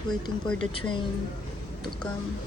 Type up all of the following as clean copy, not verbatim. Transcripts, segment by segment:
Waiting for the train to come.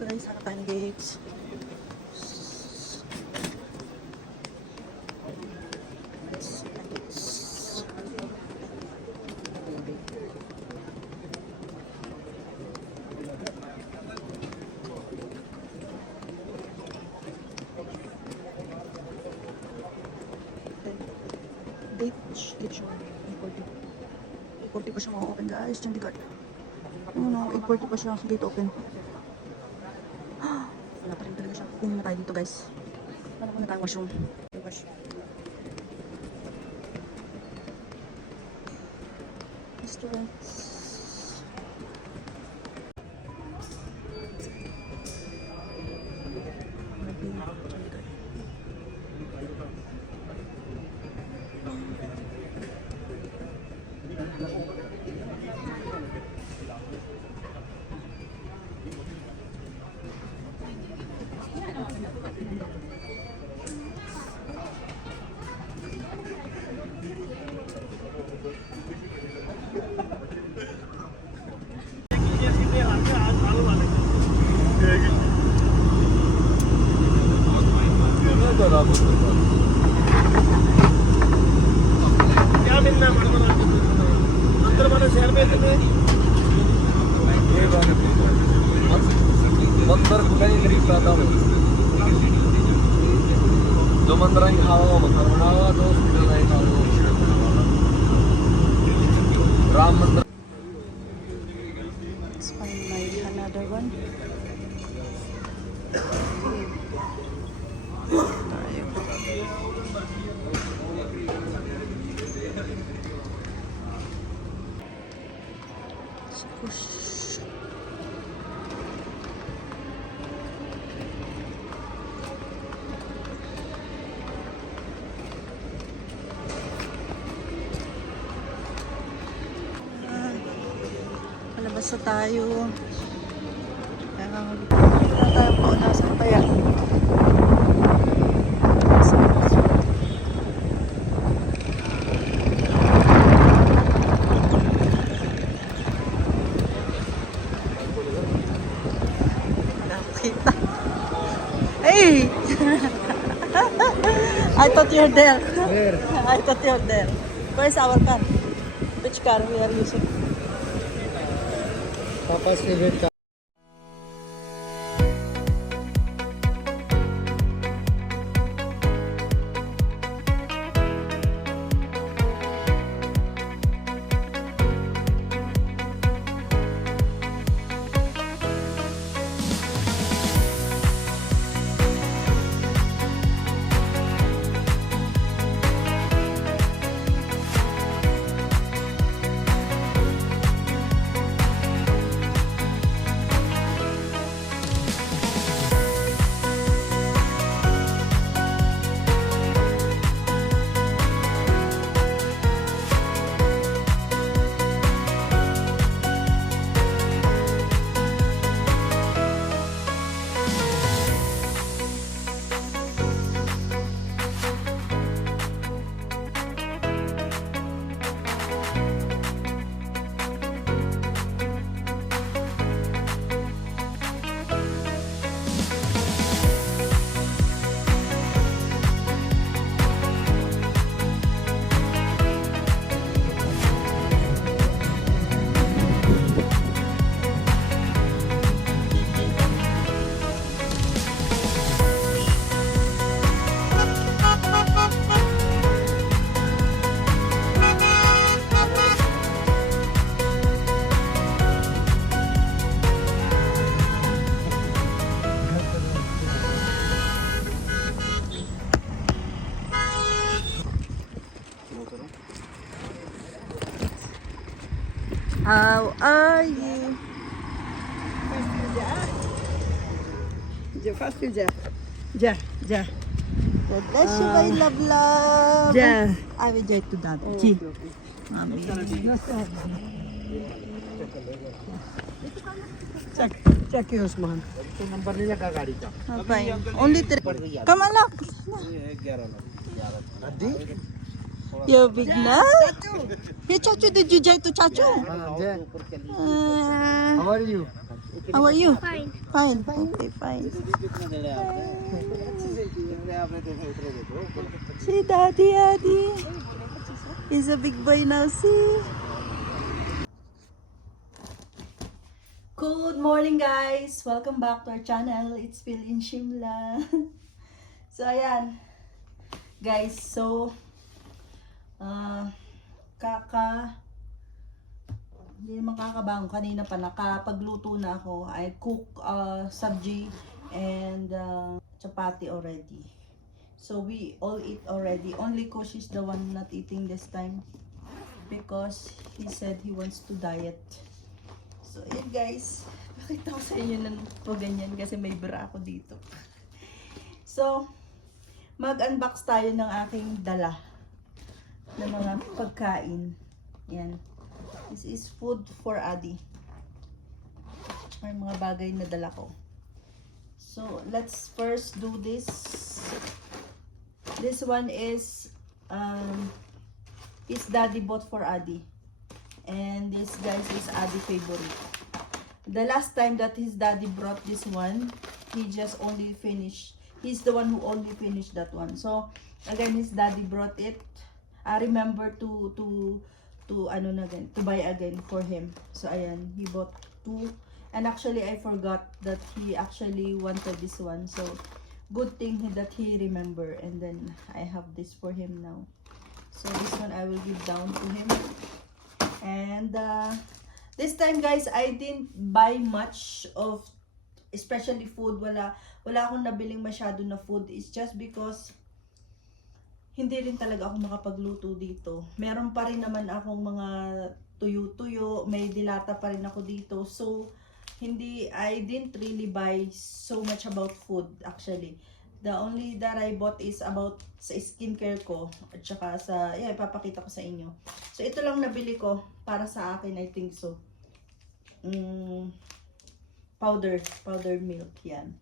Guys, harapan gates. Beach, 8:40 pa siya ma-open guys, Chandigarh. Ano, 8:40 pa siya, gate open. Wala pa rin talaga siya. Kunin na tayo dito guys. Wala muna tayo washroom. Wash. Restaurants. क्या मिलना है अंदर वाले शहर में इतने मंदिर खुला ही गरीब पैदा हो जो मंदिर ही खावा मंदिर बनावा जो हॉस्पिटल नहीं खावा राम मंदिर. Let's find my another one. Push. Palabas na tayo. Wala tayo po. Nasaan pa yan? Hey! I thought you're there. Where? I thought you're there. Where's our car? Which car we are using? Papa's favorite car. How are you? Fast you, Ja. God bless you, my love. Ja. I will join to that. Mommy. Check yours, man. Fine. Only 3. Come on, look. You're big now. Hey, Chachu, did you join to Chachu? How are you? How are you? Fine. Okay, fine. See, Daddy. He's a big boy now, see? Good morning, guys! Welcome back to our channel. It's Phil in Shimla. So, ayan. Guys, so, hindi naman kakabangon. Kanina pa nakapagluto na ako. I cook sabji and chapati already. So we all eat already. Only Kush is the one not eating this time because he said he wants to diet. So yun guys, pakita ko sa inyo ng po ganyan kasi may bra ako dito. So mag-unbox tayo ng aking dala ng mga pagkain. Yan. This is food for Adi. May mga bagay na dala ko. So, let's first do this. This one is Daddy bought for Adi. And this guys is Adi favorite. The last time that his daddy brought this one, he just only finished. He's the one who only finished that one. So, again, his daddy brought it. I remember to buy again for him. So ayan, he bought 2 and actually I forgot that he actually wanted this one. So good thing that he remember, and then I have this for him now. So this one I will give down to him. And this time guys, I didn't buy much of especially food. Wala akong nabiling masyado na food. It's just because hindi rin talaga ako makapagluto dito. Meron pa rin naman akong mga tuyo-tuyo, may dilata pa rin ako dito. So, I didn't really buy so much about food actually. The only that I bought is about sa skincare ko at saka sa, ipapakita ko sa inyo. So, ito lang nabili ko para sa akin, I think so. Powder milk, yan.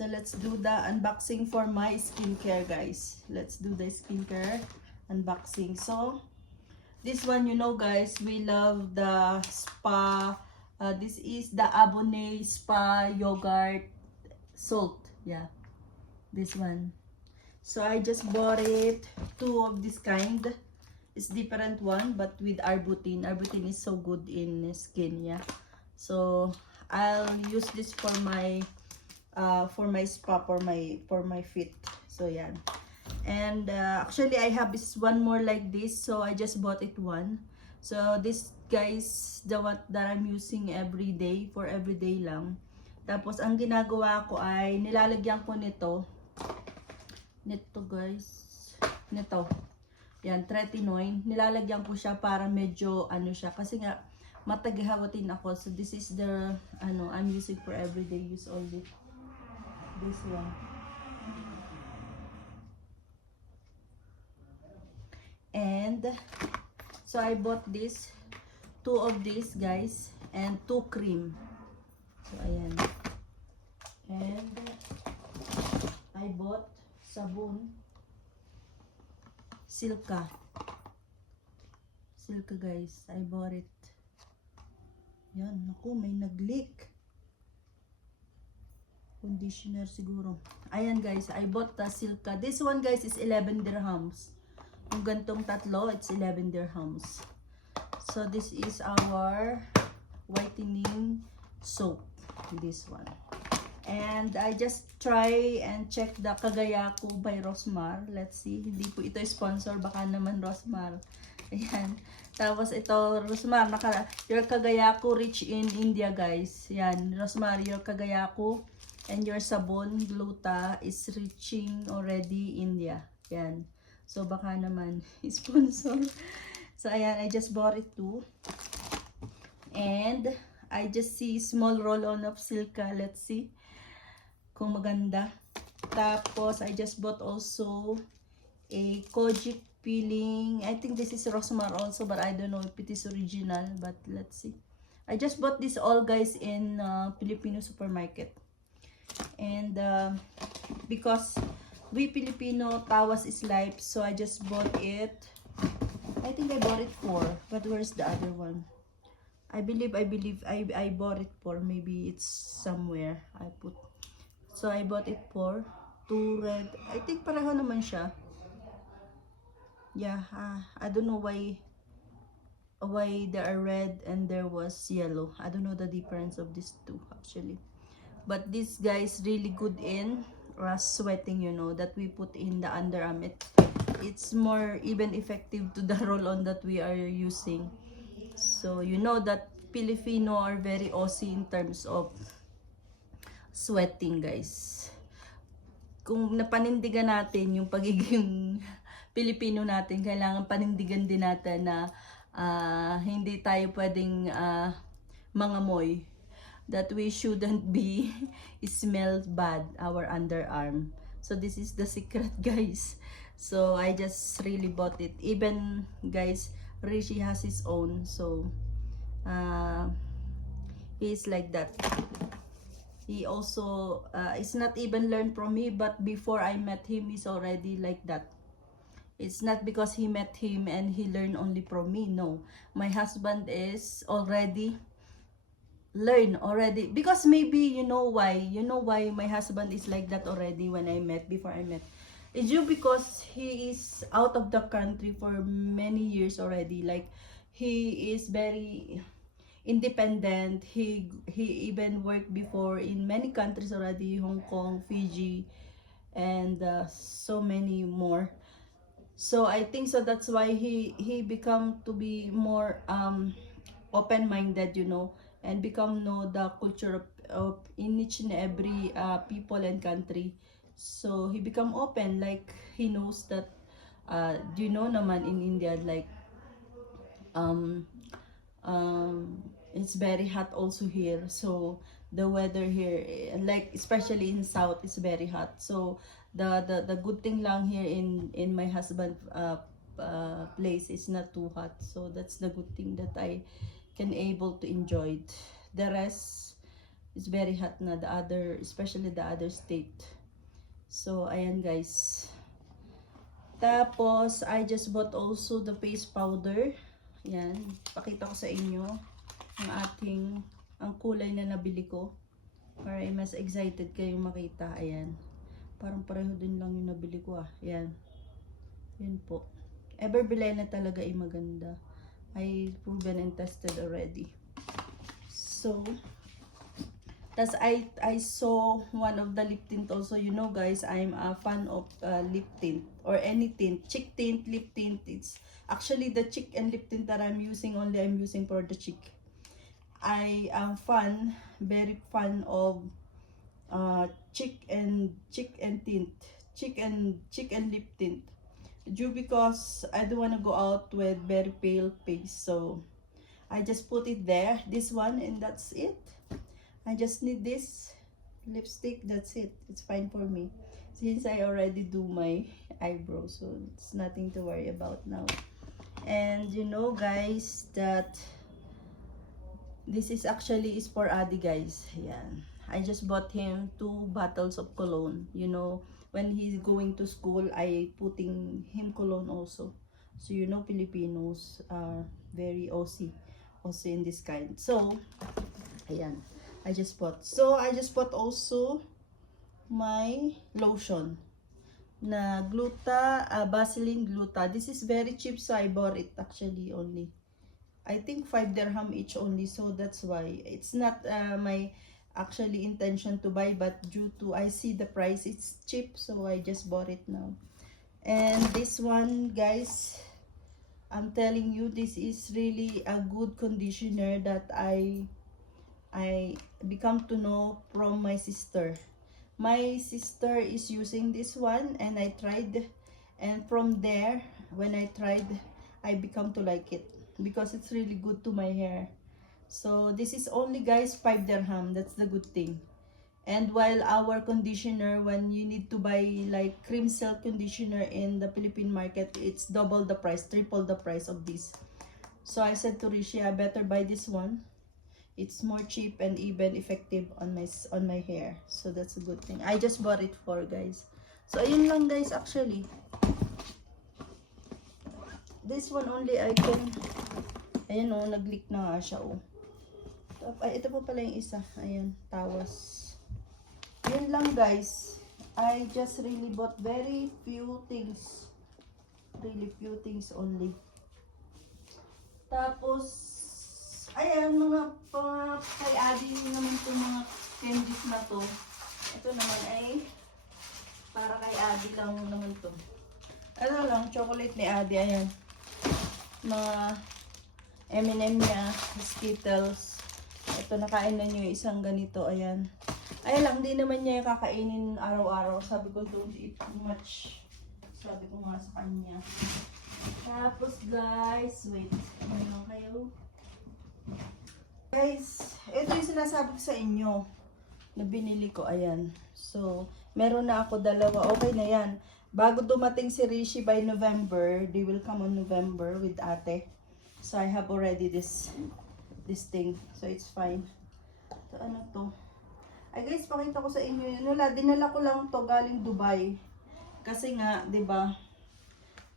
So let's do the unboxing for my skincare guys. Let's do the skincare unboxing. So this one, you know guys, we love the spa. This is the Abonné Spa Yogurt Salt. Yeah, this one. So I just bought it 2 of this kind. It's different one but with arbutin. Arbutin is so good in skin, yeah. So I'll use this for my spa, for my feet. So yeah. And actually I have this one more like this, so I just bought it one. So this guys, the what that I'm using every day, for everyday lang. Tapos ang ginagawa ko ay nilalagyan ko nito guys, nito yan, tretinoin. Nilalagyan ko siya para medyo ano siya, kasi nga mataghawatin ako. So this is the I'm using for everyday use only. This one. And so I bought this 2 of these guys and 2 cream. So ayan. And I bought sabon Silka guys. I bought it. Yan, naku, may nag-leak. Conditioner siguro. Ayan guys, I bought the Silka. This one guys is 11 dirhams. Yung gantong tatlo, it's 11 dirhams. So this is our whitening soap. This one. And I just try and check the Kagayaku by Rosmar. Let's see. Hindi po ito sponsor. Baka naman Rosmar. Ayan. Tapos ito, Rosmar, your Kagayaku rich in India guys. Yan, Rosmar, your Kagayaku and your sabon gluta is reaching already India. Yan. So baka naman sponsor. So ayan, I just bought it too. And I just see small roll-on of Silka. Let's see kung maganda. Tapos, I just bought also a Kojic peeling. I think this is Rosmar also, but I don't know if it is original. But let's see. I just bought this all, guys, in Filipino supermarket. And because we Filipino, tawas is life, so I just bought it. I think I bought it for, but where's the other one? I believe I bought it for, maybe it's somewhere I put. So I bought it for 2 red. I think pareho naman siya. Yeah, I don't know why there are red and there was yellow. I don't know the difference of these two actually. But this guys really good in sweating, you know, that we put in the underarm. It's more even effective to the roll-on that we are using. So you know that Filipino are very Aussie in terms of sweating, guys. Kung napanindigan natin yung pagiging Pilipino natin, kailangan panindigan din natin na hindi tayo pwedeng mangamoy. That we shouldn't be smell bad our underarm. So this is the secret, guys. So I just really bought it. Even guys, Rishi has his own. So he's like that. He also it's not even learned from me, but before I met him, he's already like that. It's not because he met him and he learned only from me. No, my husband is already learn already, because maybe you know why my husband is like that already. Before I met, it's due because he is out of the country for many years already. Like he is very independent. He even worked before in many countries already, Hong Kong, Fiji, and so many more. So I think so that's why he become to be more open-minded, you know, and become know the culture of in each and every people and country. So he become open, like he knows that do you know naman in India, like it's very hot also here. So the weather here, like especially in south, is very hot. So the good thing lang here in my husband place is not too hot. So that's the good thing that I can able to enjoy it. The rest is very hot na, the other, especially the other state. So ayan guys. Tapos I just bought also the face powder. Yan, pakita ko sa inyo ang kulay na nabili ko para mas excited kayong makita. Ayan, parang pareho din lang yung nabili ko Ayan, yun po. Everbilay na talaga ay maganda. I proven and tested already. So tas I saw one of the lip tint also. You know guys, I'm a fan of lip tint or any tint, cheek tint, lip tint. It's actually the cheek and lip tint that I'm using for the cheek. I am very fan of cheek and lip tint. Due because I don't want to go out with very pale face, so I just put it there, this one, and that's it. I just need this lipstick, that's it. It's fine for me since I already do my eyebrows, so it's nothing to worry about now. And you know guys that this is actually is for Adi, guys. Yan, I just bought him 2 bottles of cologne. You know, when he's going to school, I putting him cologne also. So you know, Filipinos are very Aussie in this kind. So ayan, I just bought also my lotion na Gluta, Vaseline Gluta. This is very cheap, so I bought it actually only, I think 5 dirham each only. So that's why it's not my actually intention to buy, but due to I see the price, it's cheap, so I just bought it now. And this one, guys, I'm telling you, this is really a good conditioner that I become to know from my sister. My sister is using this one, and I tried, and from there, when I tried, I become to like it because it's really good to my hair. So this is only guys 5 dirham. That's the good thing. And while our conditioner, when you need to buy like cream silk conditioner in the Philippine market, it's double the price, triple the price of this. So I said to Rishi, I better buy this one. It's more cheap and even effective on my hair. So that's a good thing. I just bought it for guys. So ayun lang guys actually. This one only I can, ayan oh, nag-leak na nga siya oh. Ay, ito po pala yung isa. Ayan, tawas. Yun lang guys. I just really bought very few things. Really few things only. Tapos, ayan, mga kay Adi naman itong mga candies na to. Ito naman ay para kay Adi lang naman to. Ano lang, chocolate ni Adi. Ayan. Mga M&M niya, Skittles. Ito, nakain na niyo yung isang ganito. Ayan. Ayan lang, di naman niya kakainin araw-araw. Sabi ko, don't eat too much. Sabi ko nga sa kanya. Tapos guys, wait. Ano lang kayo? Guys, ito yung sinasabi ko sa inyo na binili ko. Ayan. So, meron na ako dalawa. Okay na yan. Bago dumating si Rishi by November, they will come on November with ate. So, I have already this thing. So, it's fine. So, ano to? Ay guys, pakita ko sa inyo yun. Wala, dinala ko lang to galing Dubai. Kasi nga, 'di ba?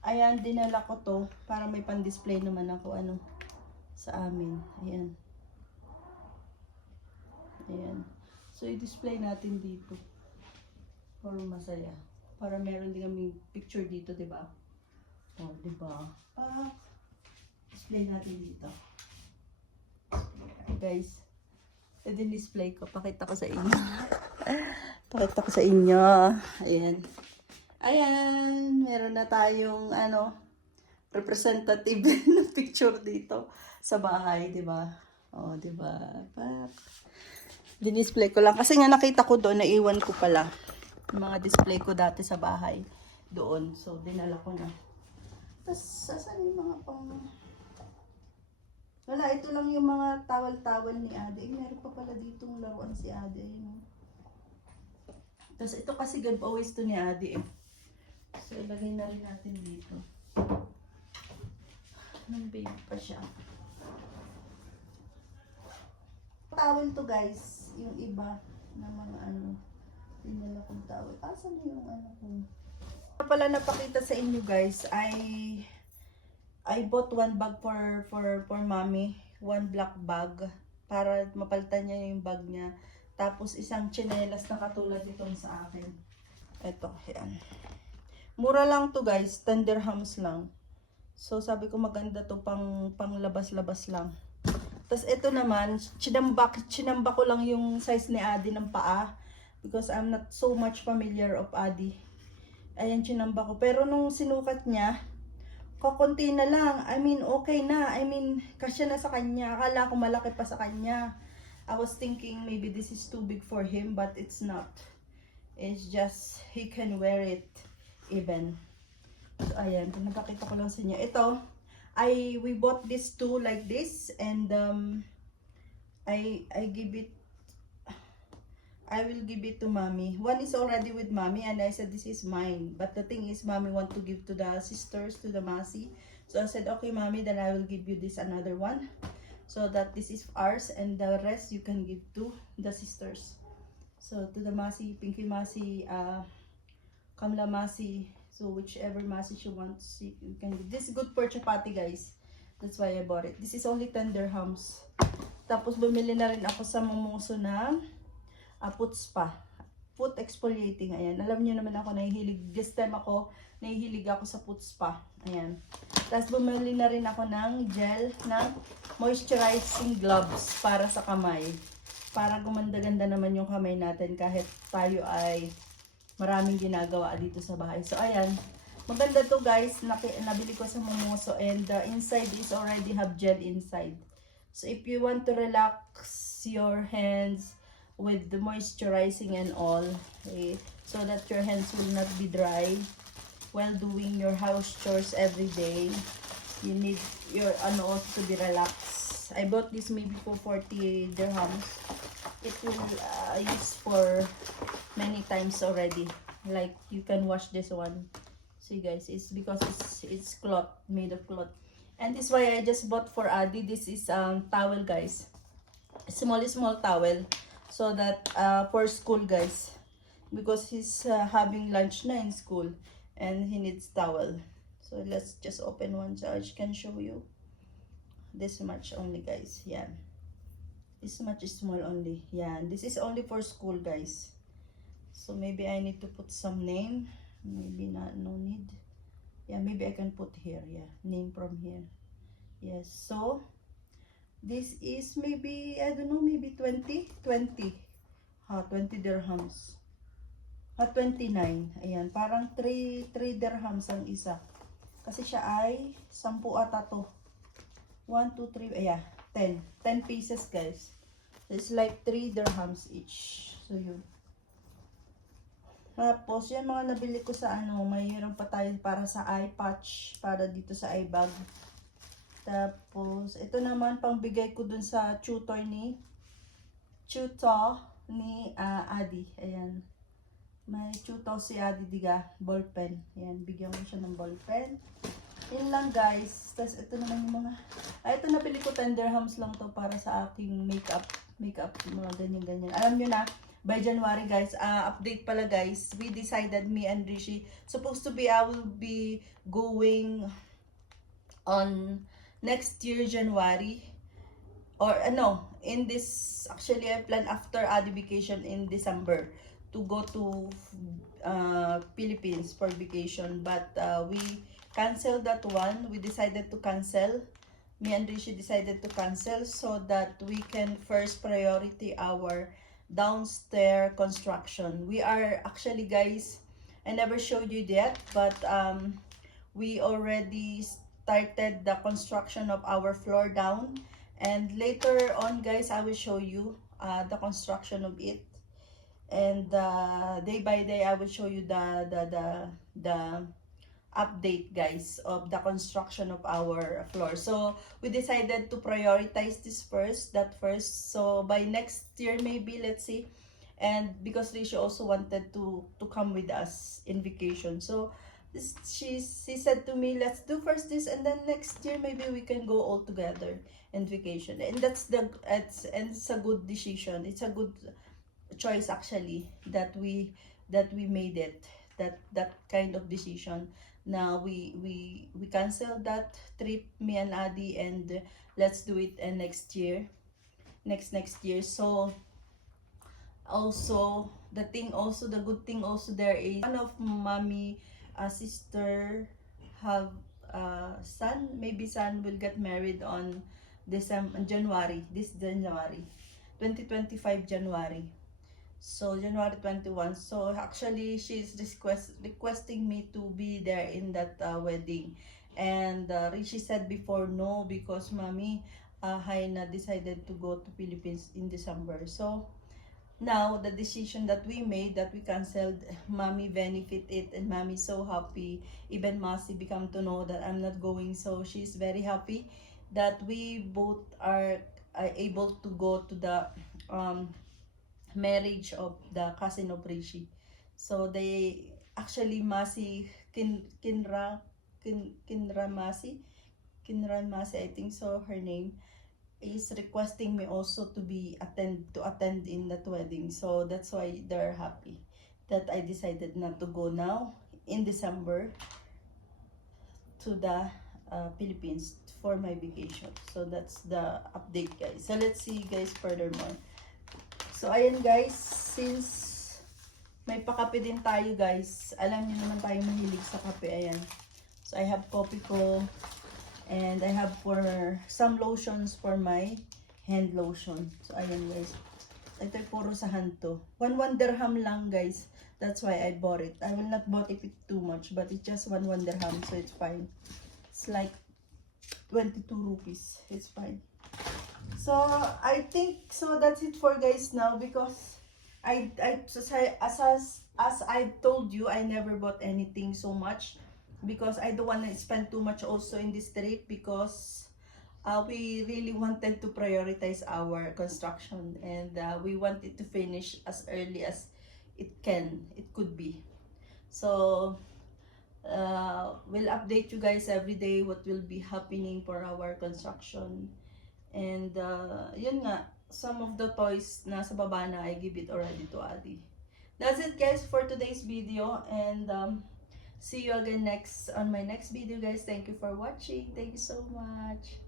Ayan, dinala ko to para may pan-display naman ako ano sa amin. Ayan. Ayan. So i-display natin dito. Para masaya. Para meron din kaming picture dito, 'di ba? Oh, 'di ba? Display natin dito. Guys, ito din display ko. Pakita ko sa inyo. Pakita ko sa inyo. Ayan. Ayan. Meron na tayong ano, representative na picture dito sa bahay, di ba? O, di ba? Dinisplay ko lang. Kasi nga nakita ko doon, naiwan ko pala. Yung mga display ko dati sa bahay. Doon. So, dinala ko na. Tapos, saan yung mga pang... Wala, ito lang yung mga tawal-tawal ni Ade. Meron pa pala ditong laruan si Ade. Tapos ito kasi giveaways to ni Ade eh. So ilagay na rin natin dito. Nung baby pa siya. Tawal to guys. Yung iba na mga ano. Tinala kong tawal. Asan yung ano kong... Pala napakita sa inyo guys I bought one bag for mommy, one black bag para mapalitan niya yung bag niya. Tapos isang tsinelas na katulad itong sa akin. Ito, yan. Mura lang to guys, 10 dirhams lang. So sabi ko maganda to pang labas-labas lang. Tapos ito naman, chinamba ko lang yung size ni Adi ng paa because I'm not so much familiar of Adi. Ayan, chinamba ko. Pero nung sinukat niya, kakunti na lang. I mean, okay na. I mean, kasya na sa kanya. Akala ko malaki pa sa kanya. I was thinking maybe this is too big for him, but it's not. It's just, he can wear it even. So, ayan. Napakita ko lang sa inyo. Ito, we bought this two like this, and I will give it to mommy. One is already with mommy and I said this is mine. But the thing is mommy want to give to the sisters, to the Masi. So I said okay mommy, then I will give you this another one. So that this is ours and the rest you can give to the sisters. So to the Masi, Pinky Masi, Kamla Masi. So whichever Masi she wants, you can give. This is good for chapati guys. That's why I bought it. This is only 10 dirhams. Tapos bumili na rin ako sa Momoso na foot spa, foot exfoliating. Ayan, alam niyo naman ako nahihilig, this time ako nahihilig ako sa foot spa. Ayan, tapos bumili na rin ako ng gel na moisturizing gloves para sa kamay, para gumanda-ganda naman yung kamay natin kahit tayo ay maraming ginagawa dito sa bahay. So ayan, maganda to guys. Nabili ko sa Momoso and the inside is already have gel inside. So if you want to relax your hands with the moisturizing and all, okay, so that your hands will not be dry while doing your house chores every day, you need your ano to be relaxed. I bought this maybe for 40 dirhams. It will use for many times already. Like you can wash this one. See guys, it's because it's cloth, made of cloth. And this why I just bought for Adi. This is towel guys. Small towel. So that for school guys. Because he's having lunch na in school. And he needs towel. So let's just open one so I can show you. This much only guys. Yeah. This much is small only. Yeah. This is only for school guys. So maybe I need to put some name. Maybe not, no need. Yeah, maybe I can put here. Yeah, name from here. Yes, so this is maybe, I don't know, maybe 20 dirhams. 29. Ayan, parang 3 dirhams ang isa. Kasi siya ay 10 ata to. 1, 2, 3, yeah, 10 pieces guys. It's like 3 dirhams each. So yun. Tapos, yan mga nabili ko sa ano, mayroon pa tayo para sa eye patch, para dito sa eye bag. Tapos, ito naman pang bigay ko dun sa tutor ni Adi. Ayan. May tutor si Adi diga, ballpen. Ayan, bigyan ko siya ng ballpen. Yun lang guys. Tapos, ito naman yung mga, ito nabili ko 10 dirhams lang to para sa aking makeup, mga ganyan-ganyan. Alam nyo na, by January guys, update pala guys, we decided, me and Rishi, supposed to be, I will be going on next year January, or in this, actually I plan after Adi vacation in December, to go to Philippines for vacation, but we canceled that one. We decided to cancel, me and Rishi decided to cancel, so that we can first priority our downstairs construction. We are actually guys, I never showed you that, but we already started the construction of our floor down, and later on guys I will show you the construction of it, and day by day I will show you the update guys of the construction of our floor. So we decided to prioritize this first, so by next year maybe, let's see. And because Rishi also wanted to come with us in vacation, so she said to me, let's do first this, and then next year maybe we can go all together in vacation. And it's a good decision, it's a good choice actually, that we made it, that kind of decision. Now we cancel that trip, me and Adi, and let's do it next year, next year. So also the good thing also there is one of mommy sister have son will get married on January 2025 January. So January 21. So actually she's requesting me to be there in that wedding. And Rishi said before no, because mommy Haina decided to go to Philippines in December. So now the decision that we made, that we canceled, mommy benefit it, and mommy so happy. Even Masi become to know that I'm not going, so she's very happy that we both are able to go to the marriage of the cousin of Rishi. So they actually Masi Kinra Masi, I think so her name, is requesting me also to attend in that wedding. So that's why they're happy that I decided not to go now in December to the Philippines for my vacation. So that's the update guys. So let's see guys furthermore. So ayan guys, since may pakape din tayo guys, alam niyo naman tayo mahilig sa kape. Ayan, so I have coffee ko, and I have for some lotions for my hand lotion. So ayan guys, ito puro sa hand to. 1 dirham lang guys, that's why I bought it. I will not bought it too much, but it's just 1 dirham, so it's fine. It's like 22 rupees, it's fine. So I think so that's it for guys now, because as I told you, I never bought anything so much, because I don't want to spend too much also in this trip, because we really wanted to prioritize our construction, and we wanted to finish as early as it could be. So we'll update you guys every day what will be happening for our construction. And yun nga, some of the toys na sa baba na, I give it already to Adi. That's it guys for today's video, and see you again on my next video guys. Thank you for watching. Thank you so much.